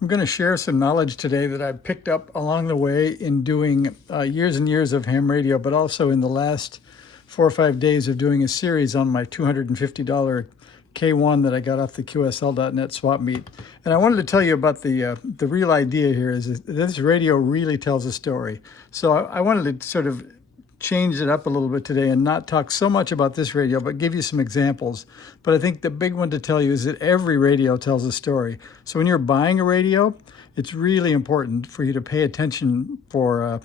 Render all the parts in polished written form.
I'm going to share some knowledge today that I've picked up along the way in doing years and years of ham radio, but also in the last 4 or 5 days of doing a series on my $250 K1 that I got off the QSL.net swap meet. And I wanted to tell you about the real idea here is that this radio really tells a story. So I wanted to sort of change it up a little bit today and not talk so much about this radio, but give you some examples. But I think the big one to tell you is that every radio tells a story. So when you're buying a radio, it's really important for you to pay attention for a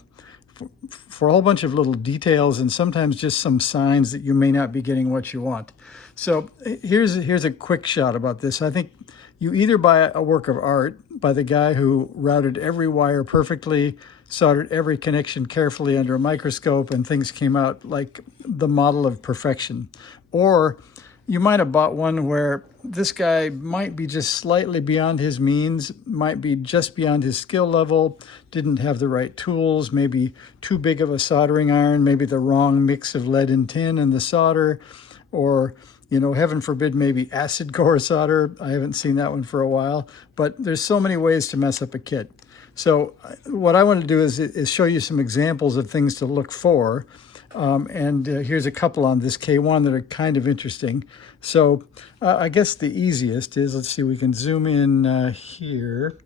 whole bunch of little details and sometimes just some signs that you may not be getting what you want. So here's a quick shot about this. I think you either buy a work of art by the guy who routed every wire perfectly, soldered every connection carefully under a microscope, and things came out like the model of perfection. Or you might have bought one where this guy might be just slightly beyond his means, might be just beyond his skill level, didn't have the right tools, maybe too big of a soldering iron, maybe the wrong mix of lead and tin in the solder, or heaven forbid, maybe acid core solder. I haven't seen that one for a while, but there's so many ways to mess up a kit. So what I want to do is show you some examples of things to look for. Here's a couple on this K1 that are kind of interesting. So I guess the easiest is, let's see, we can zoom in here.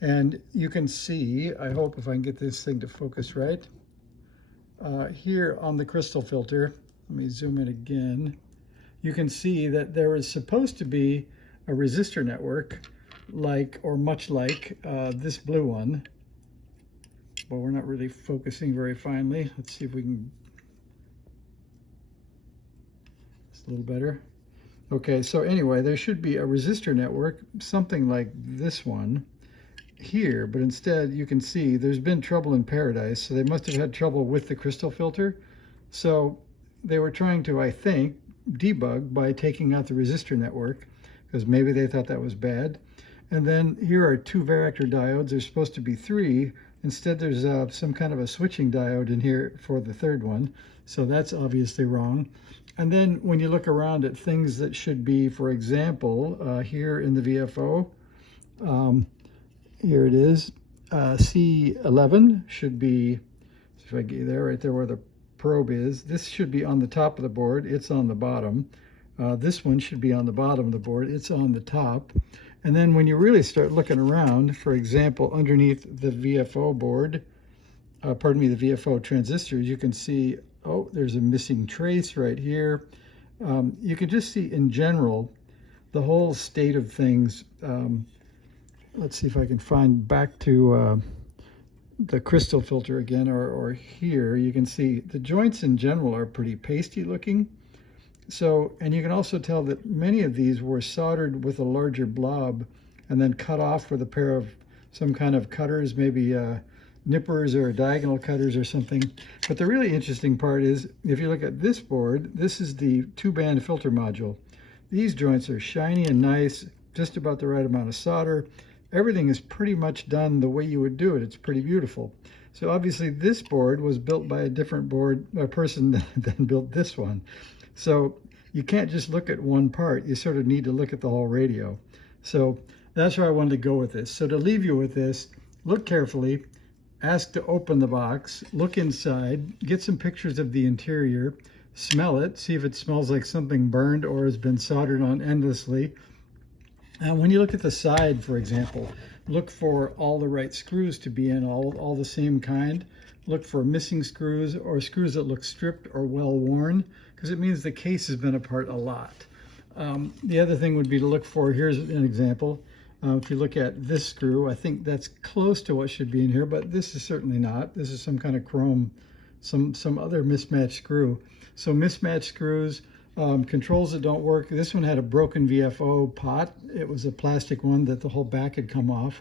And you can see, I hope if I can get this thing to focus right, here on the crystal filter, let me zoom in again. You can see that there is supposed to be a resistor network much like this blue one, but we're not really focusing very finely. Let's see if we can, it's a little better. Okay, so anyway, there should be a resistor network, something like this one here, but instead you can see there's been trouble in paradise, so they must have had trouble with the crystal filter. So they were trying to, I think, debug by taking out the resistor network, because maybe they thought that was bad. And then here are two varactor diodes. There's supposed to be three. Instead, there's some kind of a switching diode in here for the third one. So that's obviously wrong. And then when you look around at things that should be, for example, here in the VFO, here it is, C11 should be, if I get there, right there where the probe is, this should be on the top of the board, it's on the bottom. This one should be on the bottom of the board, it's on the top. And then when you really start looking around, for example, underneath the VFO board, the VFO transistors, you can see, oh, there's a missing trace right here. You can just see in general the whole state of things. Let's see if I can find back to the crystal filter again, or here you can see the joints in general are pretty pasty looking. So, and you can also tell that many of these were soldered with a larger blob and then cut off with a pair of some kind of cutters, maybe nippers or diagonal cutters or something. But the really interesting part is, if you look at this board, this is the 2-band filter module. These joints are shiny and nice, just about the right amount of solder. Everything is pretty much done the way you would do it. It's pretty beautiful. So obviously this board was built by a different person than built this one. So you can't just look at one part. You sort of need to look at the whole radio. So that's where I wanted to go with this. So to leave you with this, look carefully, ask to open the box, look inside, get some pictures of the interior, smell it, see if it smells like something burned or has been soldered on endlessly. And when you look at the side, for example, look for all the right screws to be in, all the same kind. Look for missing screws or screws that look stripped or well worn, because it means the case has been apart a lot. The other thing would be to look for, here's an example. If you look at this screw, I think that's close to what should be in here, but this is certainly not. This is some kind of chrome, some other mismatched screw. So mismatched screws, controls that don't work. This one had a broken VFO pot. It was a plastic one that the whole back had come off.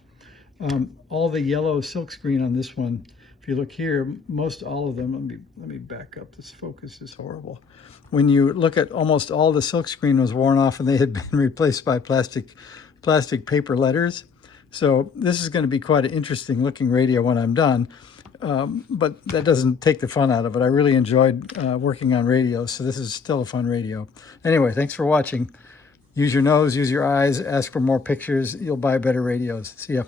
All the yellow silk screen on this one, if you look here, most all of them, let me back up, this focus is horrible. When you look at almost all the silk screen was worn off and they had been replaced by plastic paper letters. So this is going to be quite an interesting looking radio when I'm done. But that doesn't take the fun out of it. I really enjoyed working on radios, so this is still a fun radio. Anyway, thanks for watching. Use your nose, use your eyes, ask for more pictures. You'll buy better radios. See ya.